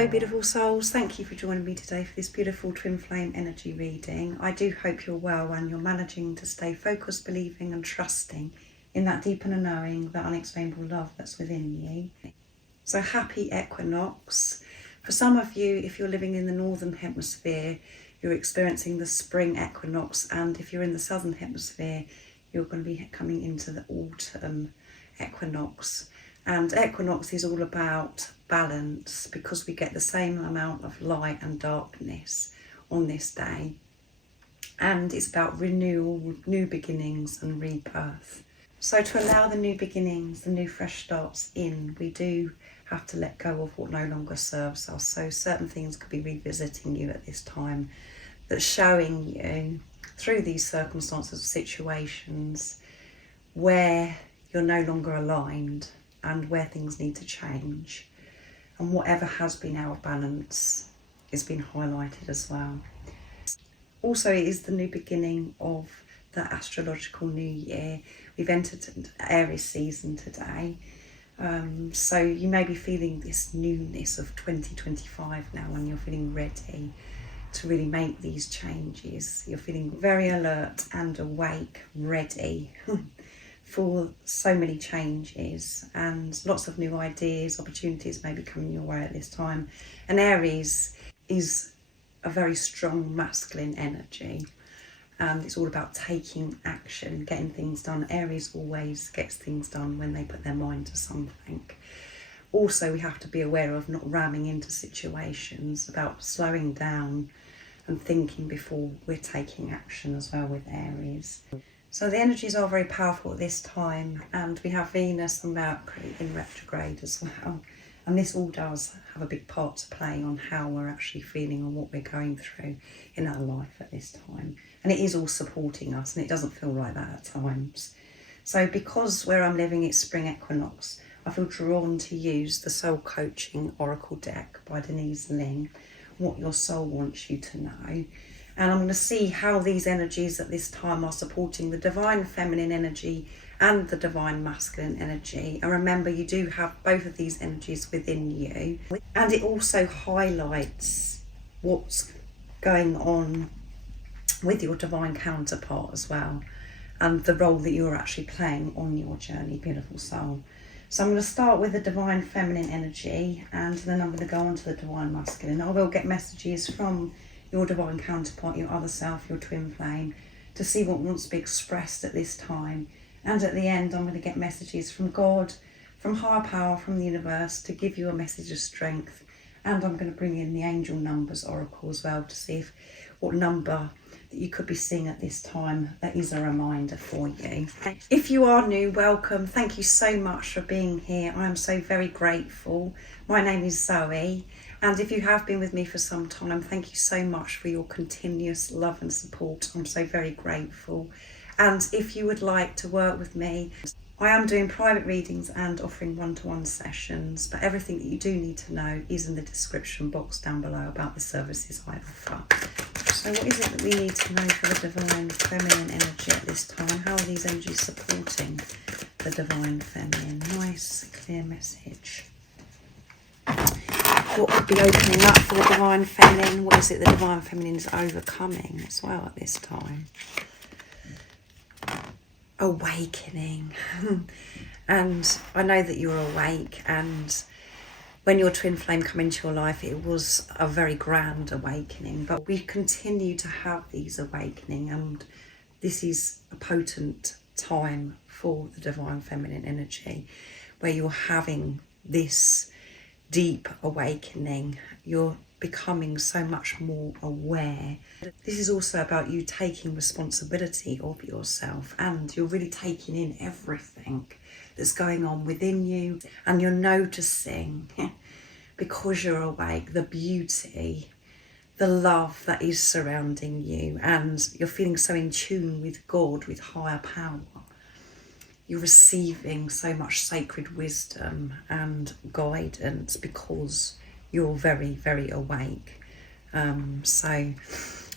Hello beautiful souls, thank you for joining me today for this beautiful twin flame energy reading. I do hope you're well and you're managing to stay focused, believing and trusting in that deep inner knowing, that unexplainable love that's within you. So happy equinox. For some of you, if you're living in the northern hemisphere, you're experiencing the spring equinox, and if you're in the southern hemisphere, you're going to be coming into the autumn equinox. And equinox is all about balance, because we get the same amount of light and darkness on this day. And it's about renewal, new beginnings and rebirth. So to allow the new beginnings, the new fresh starts in, we do have to let go of what no longer serves us. So certain things could be revisiting you at this time, that's showing you through these circumstances, situations, where you're no longer aligned and where things need to change. And whatever has been out of balance is being highlighted as well. Also, it is the new beginning of the astrological new year. We've entered Aries season today. So you may be feeling this newness of 2025 now, and you're feeling ready to really make these changes. You're feeling very alert and awake, ready for so many changes, and lots of new ideas, opportunities may be coming your way at this time. And Aries is a very strong masculine energy, and it's all about taking action, getting things done. Aries always gets things done when they put their mind to something. Also, we have to be aware of not ramming into situations, about slowing down and thinking before we're taking action as well with Aries. So the energies are very powerful at this time, and we have Venus and Mercury in retrograde as well. And this all does have a big part to play on how we're actually feeling and what we're going through in our life at this time. And it is all supporting us, and it doesn't feel like that at times. So because where I'm living it's spring equinox, I feel drawn to use the Soul Coaching Oracle deck by Denise Ling, what your soul wants you to know. And I'm going to see how these energies at this time are supporting the divine feminine energy and the divine masculine energy. And remember, you do have both of these energies within you. And it also highlights what's going on with your divine counterpart as well, and the role that you're actually playing on your journey, beautiful soul. So I'm going to start with the divine feminine energy, and then I'm going to go on to the divine masculine. I will get messages from your divine counterpart, your other self, your twin flame, to see what wants to be expressed at this time. And at the end, I'm going to get messages from God, from higher power, from the universe, to give you a message of strength. And I'm going to bring in the angel numbers oracle as well, to see what number that you could be seeing at this time that is a reminder for you. If you are new, welcome. Thank you so much for being here. I am so very grateful. My name is Zoe, and if you have been with me for some time, thank you so much for your continuous love and support. I'm so very grateful. And if you would like to work with me, I am doing private readings and offering one-to-one sessions, but everything that you do need to know is in the description box down below about the services I offer. So what is it that we need to know for the divine feminine energy at this time? How are these energies supporting the divine feminine? Nice, clear message. What could be opening up for the divine feminine? What is it the divine feminine is overcoming as well at this time? Awakening. And I know that you're awake, and when your twin flame come into your life, it was a very grand awakening, but we continue to have these awakening, and this is a potent time for the divine feminine energy, where you're having this deep awakening. You're becoming so much more aware. This is also about you taking responsibility of yourself, and you're really taking in everything that's going on within you, and you're noticing, because you're awake, the beauty, the love that is surrounding you, and you're feeling so in tune with God, with higher power. You're receiving so much sacred wisdom and guidance because you're very, very awake. So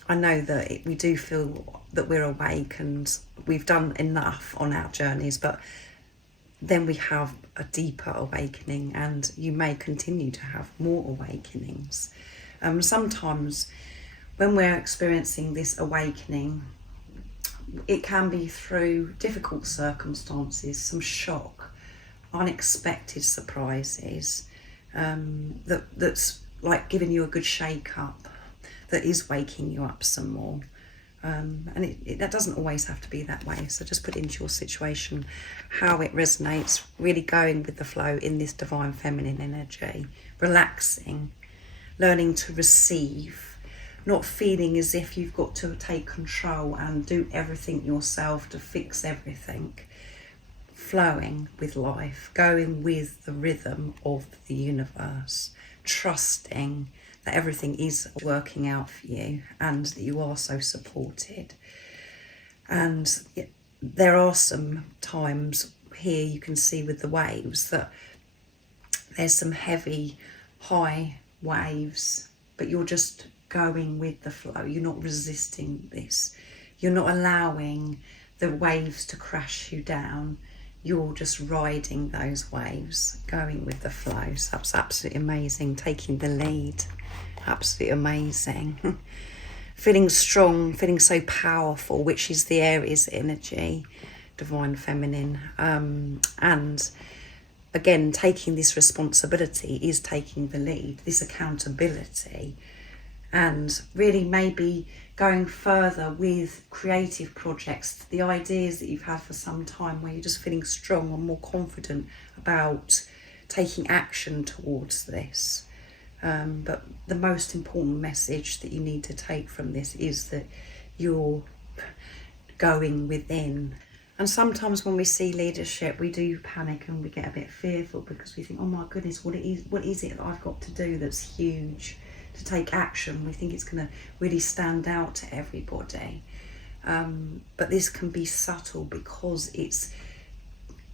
I know that we do feel that we're awake and we've done enough on our journeys, but then we have a deeper awakening, and you may continue to have more awakenings. Sometimes when we're experiencing this awakening, it can be through difficult circumstances, some shock, unexpected surprises, that's like giving you a good shake up, that is waking you up some more. And that doesn't always have to be that way. So just put into your situation how it resonates, really going with the flow in this divine feminine energy, relaxing, learning to receive, not feeling as if you've got to take control and do everything yourself to fix everything. Flowing with life, going with the rhythm of the universe, trusting that everything is working out for you and that you are so supported. And there are some times here you can see with the waves that there's some heavy, high waves, but you're just going with the flow. You're not resisting this. You're not allowing the waves to crash you down. You're just riding those waves, going with the flow. So that's absolutely amazing, taking the lead. Absolutely amazing. Feeling strong, feeling so powerful, which is the Aries energy, divine feminine. And again, taking this responsibility is taking the lead, this accountability, and really maybe going further with creative projects, the ideas that you've had for some time where you're just feeling strong and more confident about taking action towards this. But the most important message that you need to take from this is that you're going within. And sometimes when we see leadership, we do panic and we get a bit fearful because we think, oh my goodness, what is it that I've got to do that's huge to take action? We think it's going to really stand out to everybody. But this can be subtle because it's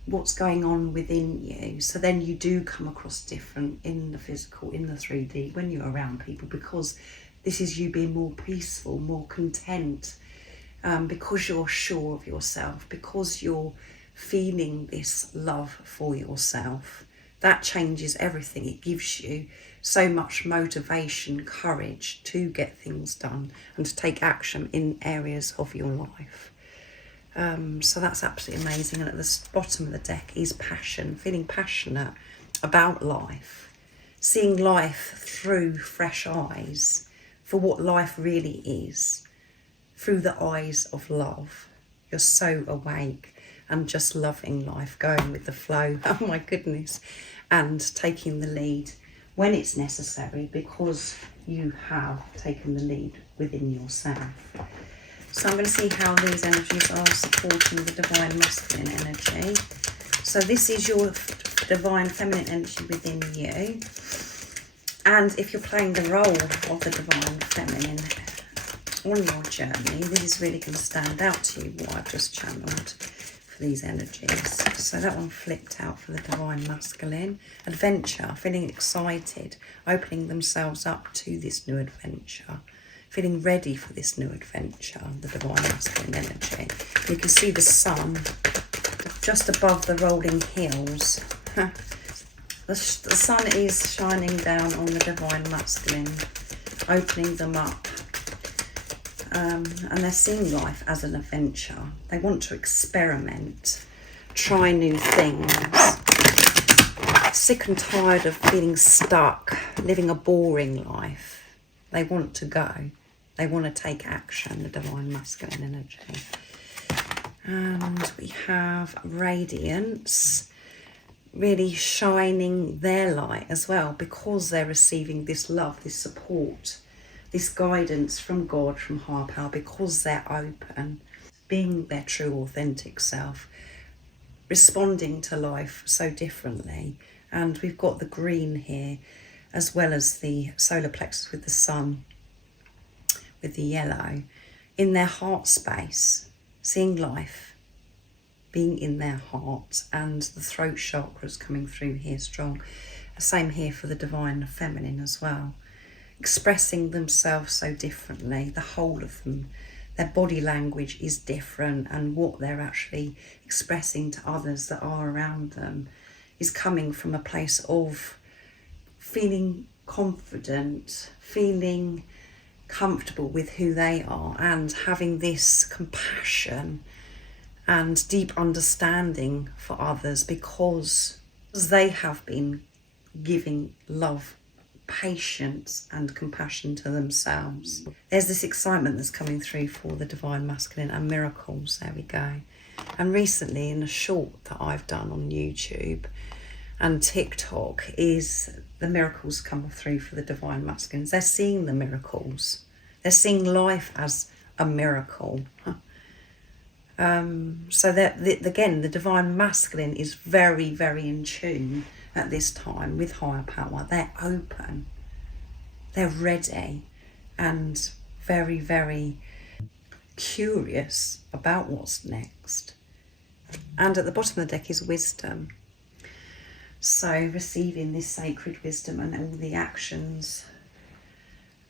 what's going on within you. So then you do come across different in the physical, in the 3D, when you're around people, because this is you being more peaceful, more content, because you're sure of yourself, because you're feeling this love for yourself. That changes everything. It gives you so much motivation, courage to get things done and to take action in areas of your life. So that's absolutely amazing. And at the bottom of the deck is passion, feeling passionate about life, seeing life through fresh eyes for what life really is, through the eyes of love. You're so awake and just loving life, going with the flow. Oh my goodness. And taking the lead when it's necessary, because you have taken the lead within yourself. So I'm going to see how these energies are supporting the divine masculine energy. So this is your divine feminine energy within you. And if you're playing the role of the divine feminine on your journey, this is really going to stand out to you, what I've just channeled for these energies. So that one flipped out for the divine masculine. Adventure, feeling excited, opening themselves up to this new adventure. Feeling ready for this new adventure, the divine masculine energy. You can see the sun just above the rolling hills. The sun is shining down on the divine masculine, opening them up. And they're seeing life as an adventure. They want to experiment, try new things. Sick and tired of feeling stuck, living a boring life. They want to go. They want to take action, the divine masculine energy. And we have radiance, really shining their light as well, because they're receiving this love, this support, this guidance from God, from higher power, because they're open, being their true authentic self, responding to life so differently. And we've got the green here, as well as the solar plexus with the sun, with the yellow, in their heart space, seeing life, being in their heart, and the throat chakras coming through here strong. Same here for the divine feminine as well. Expressing themselves so differently, the whole of them. their body language is different, and what they're actually expressing to others that are around them is coming from a place of feeling confident, feeling comfortable with who they are, and having this compassion and deep understanding for others because they have been giving love, patience and compassion to themselves. There's this excitement that's coming through for the Divine Masculine and miracles. There we go. And recently, in a short that I've done on YouTube and TikTok, is the miracles come through for the Divine Masculines. They're seeing the miracles. They're seeing life as a miracle. So that again, the Divine Masculine is very, very in tune at this time with higher power. They're open, they're ready, and very, very curious about what's next. And at the bottom of the deck is wisdom. So receiving this sacred wisdom and all the actions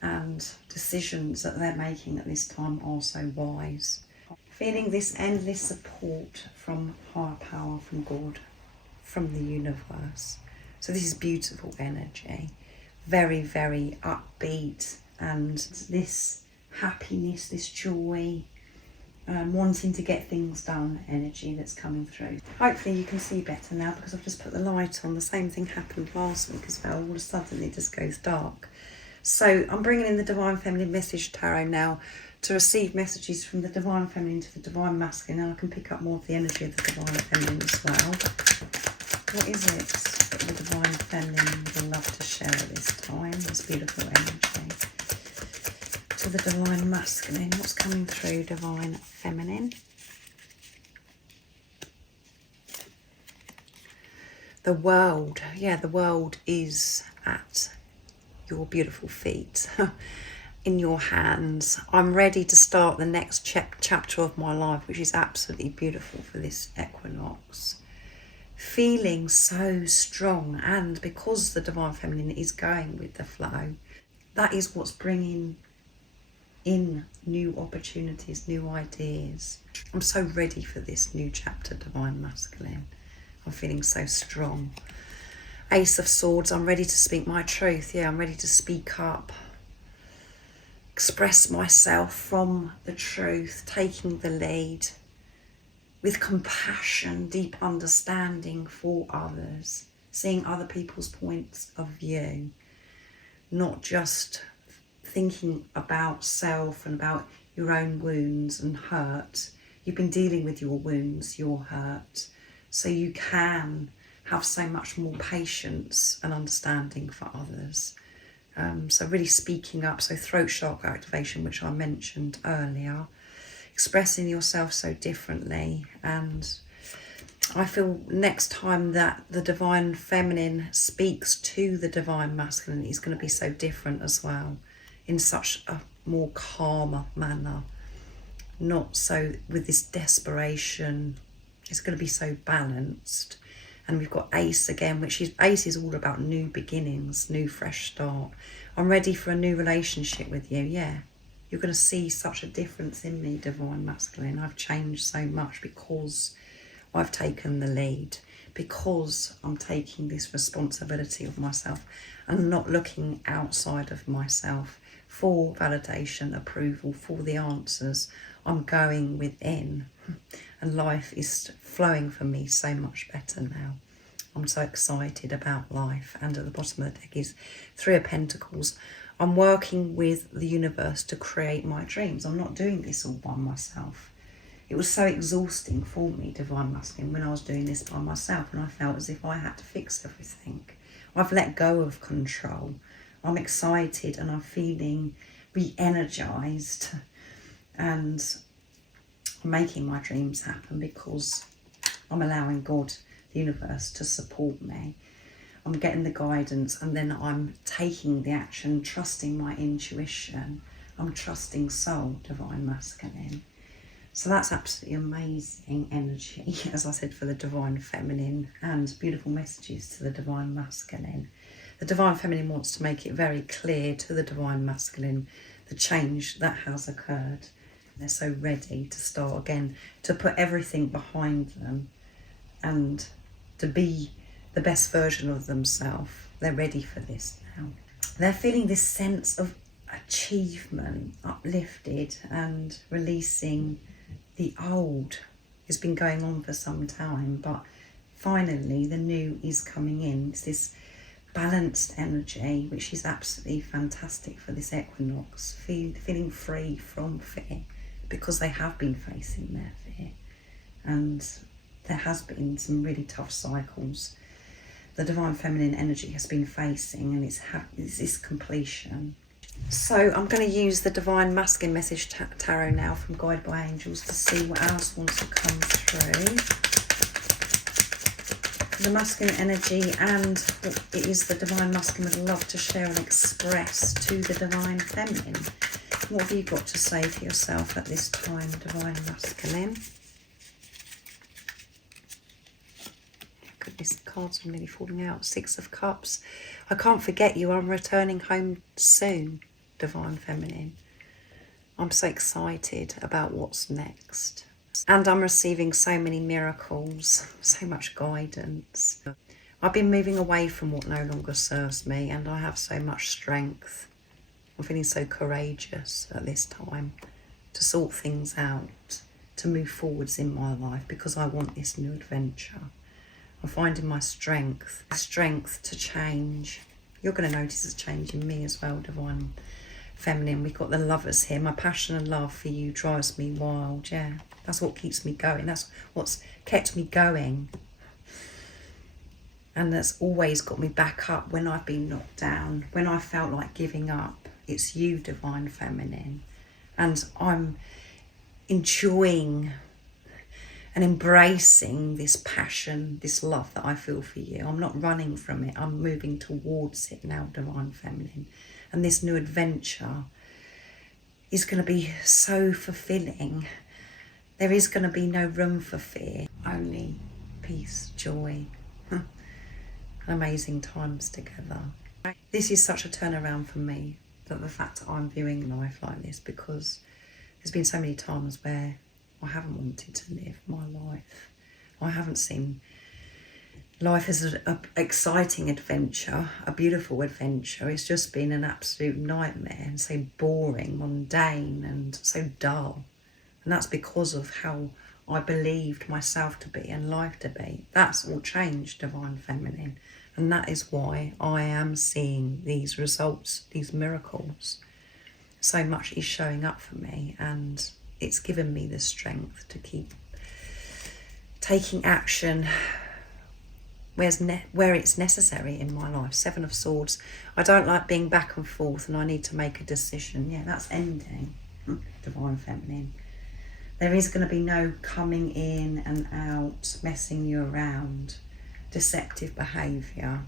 and decisions that they're making at this time are so wise. Feeling this endless support from higher power, from God, from the universe. So this is beautiful energy, very, very upbeat, and this happiness, this joy, wanting to get things done energy that's coming through. Hopefully you can see better now because I've just put the light on. The same thing happened last week as well. All of a sudden it just goes dark. So I'm bringing in the Divine Feminine Message Tarot now to receive messages from the Divine Feminine to the Divine Masculine, and I can pick up more of the energy of the Divine Feminine as well. What is it that the Divine Feminine would love to share at this time? This beautiful energy. To the Divine Masculine, what's coming through Divine Feminine? The world. Yeah, the world is at your beautiful feet. In your hands. I'm ready to start the next chapter of my life, which is absolutely beautiful for this equinox. Feeling so strong, and because the Divine Feminine is going with the flow, that is what's bringing in new opportunities, new ideas. I'm so ready for this new chapter, Divine Masculine. I'm feeling so strong. Ace of Swords, I'm ready to speak my truth. Yeah, I'm ready to speak up. Express myself from the truth, taking the lead with compassion, deep understanding for others, seeing other people's points of view, not just thinking about self and about your own wounds and hurt. You've been dealing with your wounds, your hurt, so you can have so much more patience and understanding for others. So really speaking up, so throat chakra activation, which I mentioned earlier, expressing yourself so differently. And I feel next time that the Divine Feminine speaks to the Divine Masculine is going to be so different as well, in such a more calmer manner, not so with this desperation. It's going to be so balanced. And we've got Ace again, which is, Ace is all about new beginnings, new fresh start. I'm ready for a new relationship with you, yeah. You're going to see such a difference in me, Divine Masculine. I've changed so much because I've taken the lead, because I'm taking this responsibility of myself and not looking outside of myself for validation, approval, for the answers. I'm going within, and life is flowing for me so much better now. I'm so excited about life. And at the bottom of the deck is Three of Pentacles. I'm working with the universe to create my dreams. I'm not doing this all by myself. It was so exhausting for me, Divine Masculine, when I was doing this by myself, and I felt as if I had to fix everything. I've let go of control. I'm excited and I'm feeling re-energized, and I'm making my dreams happen because I'm allowing God, the universe, to support me. I'm getting the guidance, and then I'm taking the action, trusting my intuition. I'm trusting soul, Divine Masculine. So that's absolutely amazing energy, as I said, for the Divine Feminine, and beautiful messages to the Divine Masculine. The Divine Feminine wants to make it very clear to the Divine Masculine the change that has occurred, They're so ready to start again, to put everything behind them and to be the best version of themselves. They're ready for this now. They're feeling this sense of achievement, uplifted and releasing the old. It's been going on for some time, but finally the new is coming in. It's this balanced energy, which is absolutely fantastic for this equinox, feeling free from fear, because they have been facing their fear, and there has been some really tough cycles the Divine Feminine energy has been facing, and it's this completion. So I'm going to use the Divine Masculine Message Tarot now from Guided by Angels to see what else wants to come through. The masculine energy and what it is the Divine Masculine would love to share and express to the Divine Feminine. What have you got to say for yourself at this time, Divine Masculine? Goodness, the cards are nearly falling out. Six of Cups. I can't forget you. I'm returning home soon, Divine Feminine. I'm so excited about what's next. And I'm receiving so many miracles, so much guidance. I've been moving away from what no longer serves me, and I have so much strength. I'm feeling so courageous at this time to sort things out, to move forwards in my life, because I want this new adventure. I'm finding my strength to change. You're going to notice a change in me as well, Divine Feminine. We've got the Lovers here. My passion and love for you drives me wild, yeah. That's what keeps me going. That's what's kept me going. And that's always got me back up when I've been knocked down, when I felt like giving up. It's you, Divine Feminine. And I'm enjoying and embracing this passion, this love that I feel for you. I'm not running from it. I'm moving towards it now, Divine Feminine. And this new adventure is going to be so fulfilling. There is going to be no room for fear, only peace, joy, amazing times together. This is such a turnaround for me, that the fact that I'm viewing life like this, because there's been so many times where I haven't wanted to live my life. I haven't seen life as an exciting adventure, a beautiful adventure. It's just been an absolute nightmare and so boring, mundane and so dull. And that's because of how I believed myself to be and life to be. That's all changed, Divine Feminine. And that is why I am seeing these results, these miracles. So much is showing up for me, and it's given me the strength to keep taking action where it's necessary in my life. Seven of Swords. I don't like being back and forth, and I need to make a decision. Yeah, that's ending, Divine Feminine. There is going to be no coming in and out, messing you around, deceptive behaviour.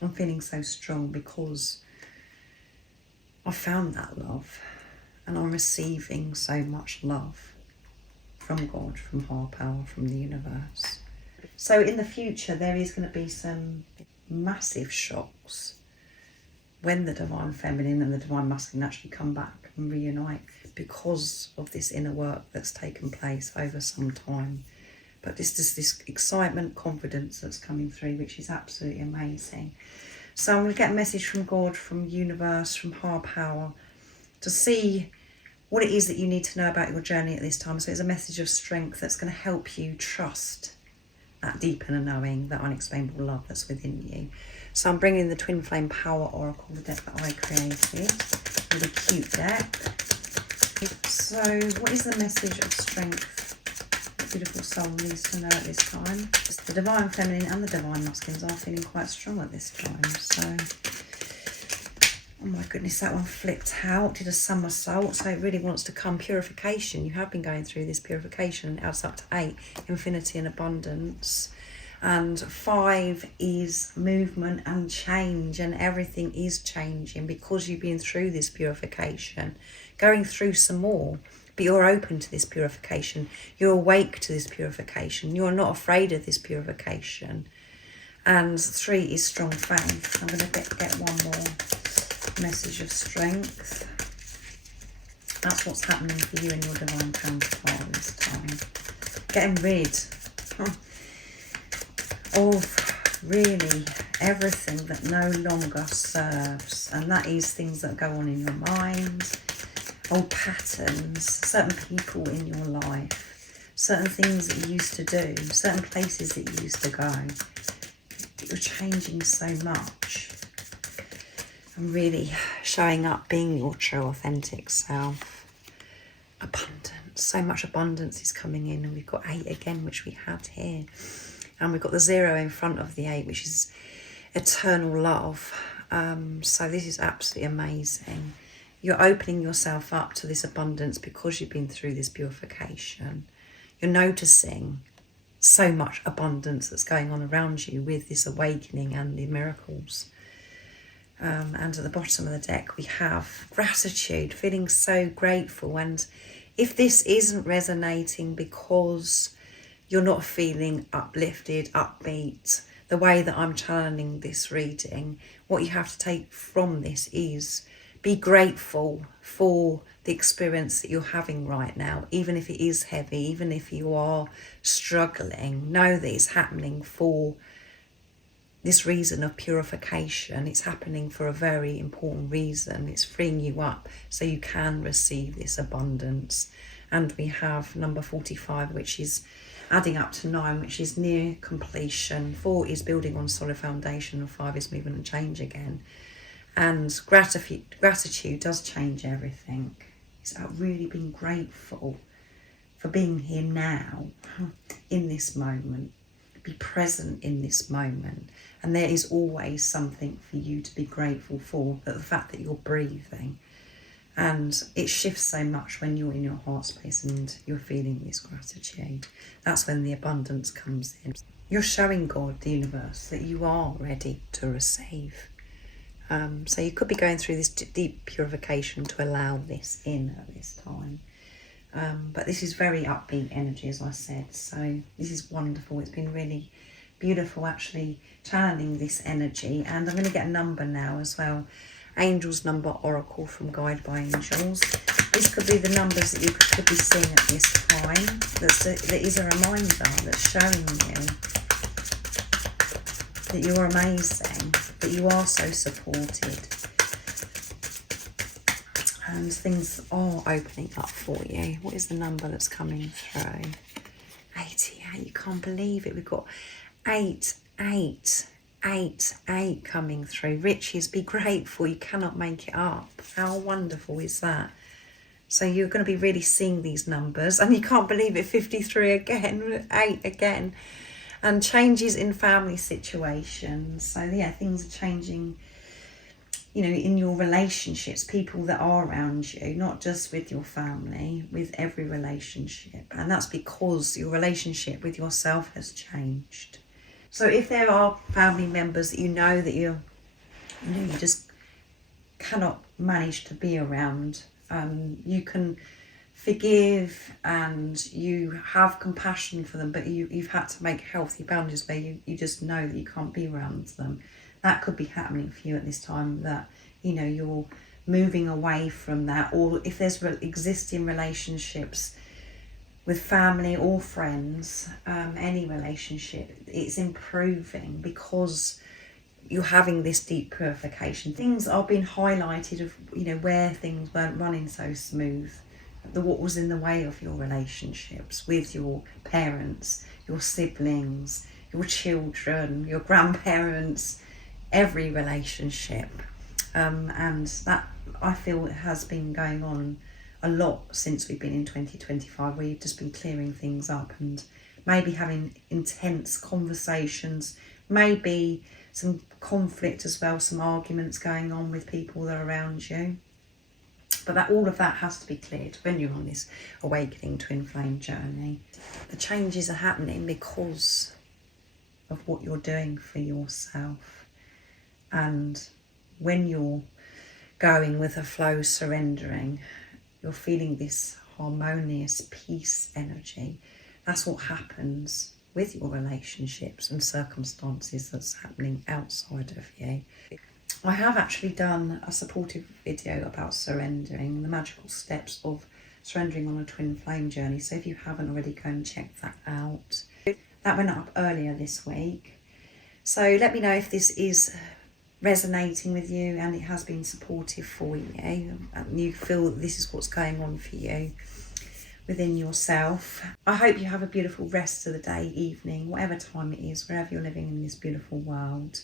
I'm feeling so strong because I found that love, and I'm receiving so much love from God, from higher power, from the universe. So in the future, there is going to be some massive shocks when the Divine Feminine and the Divine Masculine actually come back and reunite, because of this inner work that's taken place over some time. But this excitement, confidence that's coming through, which is absolutely amazing. So I'm going to get a message from God, from universe, from higher power, to see what it is that you need to know about your journey at this time. So it's a message of strength that's going to help you trust that deep inner knowing, that unexplainable love that's within you. So I'm bringing the Twin Flame Power Oracle, the deck that I created, with a cute deck. So what is the message of strength that beautiful soul needs to know at this time? The Divine Feminine and the Divine Masculines are feeling quite strong at this time. So, oh my goodness, that one flipped out, did a somersault. So it really wants to come purification. You have been going through this purification, and it adds up to 8, infinity and abundance. And 5 is movement and change, and everything is changing because you've been through this purification, going through some more. But you're open to this purification. You're awake to this purification. You're not afraid of this purification. And 3 is strong faith. I'm going to get one more message of strength. That's what's happening for you and your divine counterpart this time. Getting rid of really everything that no longer serves. And that is things that go on in your mind, old patterns, certain people in your life, certain things that you used to do, certain places that you used to go. You're changing so much. And really showing up, being your true authentic self. Abundance, so much abundance is coming in, and we've got 8 again, which we had here, and we've got the 0 in front of the 8, which is eternal love. So this is absolutely amazing. You're opening yourself up to this abundance because you've been through this purification. You're noticing so much abundance that's going on around you with this awakening and the miracles. And at the bottom of the deck we have gratitude, feeling so grateful. And if this isn't resonating because you're not feeling uplifted, upbeat, the way that I'm channeling this reading, what you have to take from this is be grateful for the experience that you're having right now, even if it is heavy, even if you are struggling. Know that it's happening for this reason of purification. It's happening for a very important reason. It's freeing you up so you can receive this abundance. And we have number 45, which is adding up to 9, which is near completion. 4 is building on solid foundation, and 5 is movement and change again. And gratitude does change everything. It's about really being grateful for being here now, in this moment. Be present in this moment. And there is always something for you to be grateful for, but the fact that you're breathing. And it shifts so much when you're in your heart space and you're feeling this gratitude. That's when the abundance comes in. You're showing God, the universe, that you are ready to receive. So you could be going through this deep purification to allow this in at this time. But this is very upbeat energy, as I said. So this is wonderful. It's been really beautiful actually channeling this energy. And I'm going to get a number now as well. Angels number oracle from Guide by Angels. This could be the numbers that you could be seeing at this time. That is a reminder that's showing you that you're amazing, that you are so supported. And things are opening up for you. What is the number that's coming through? 88. You can't believe it. We've got 8, 8, 8, 8 coming through. Riches, be grateful. You cannot make it up. How wonderful is that? So you're going to be really seeing these numbers. And you can't believe it. 53 again. 8 again. And changes in family situations. So yeah, things are changing, you know, in your relationships, people that are around you, not just with your family, with every relationship. And that's because your relationship with yourself has changed. So if there are family members that you know that you just cannot manage to be around, you can forgive and you have compassion for them, but you've had to make healthy boundaries where you just know that you can't be around them. That could be happening for you at this time, that, you know, you're moving away from that. Or if there's existing relationships with family or friends, any relationship, it's improving because you're having this deep purification. Things are being highlighted of, you know, where things weren't running so smooth, what was in the way of your relationships with your parents, your siblings, your children, your grandparents, every relationship. And that, I feel, it has been going on a lot since we've been in 2025, where you've just been clearing things up and maybe having intense conversations, maybe some conflict as well, some arguments going on with people that are around you. But all of that has to be cleared when you're on this awakening twin flame journey. The changes are happening because of what you're doing for yourself. And when you're going with a flow, surrendering, you're feeling this harmonious peace energy. That's what happens with your relationships and circumstances that's happening outside of you. I have actually done a supportive video about surrendering, the magical steps of surrendering on a twin flame journey. So if you haven't already, go and check that out. That went up earlier this week. So let me know if this is resonating with you and it has been supportive for you and you feel that this is what's going on for you within yourself. I hope you have a beautiful rest of the day, evening, whatever time it is, wherever you're living in this beautiful world.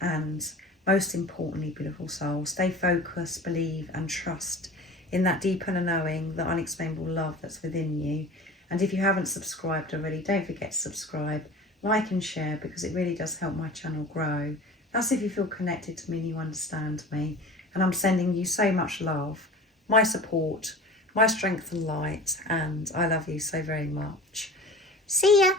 And most importantly, beautiful soul, stay focused, believe and trust in that deep inner knowing, the unexplainable love that's within you. And if you haven't subscribed already, don't forget to subscribe, like and share, because it really does help my channel grow. That's if you feel connected to me and you understand me. And I'm sending you so much love, my support, my strength and light, and I love you so very much. See ya!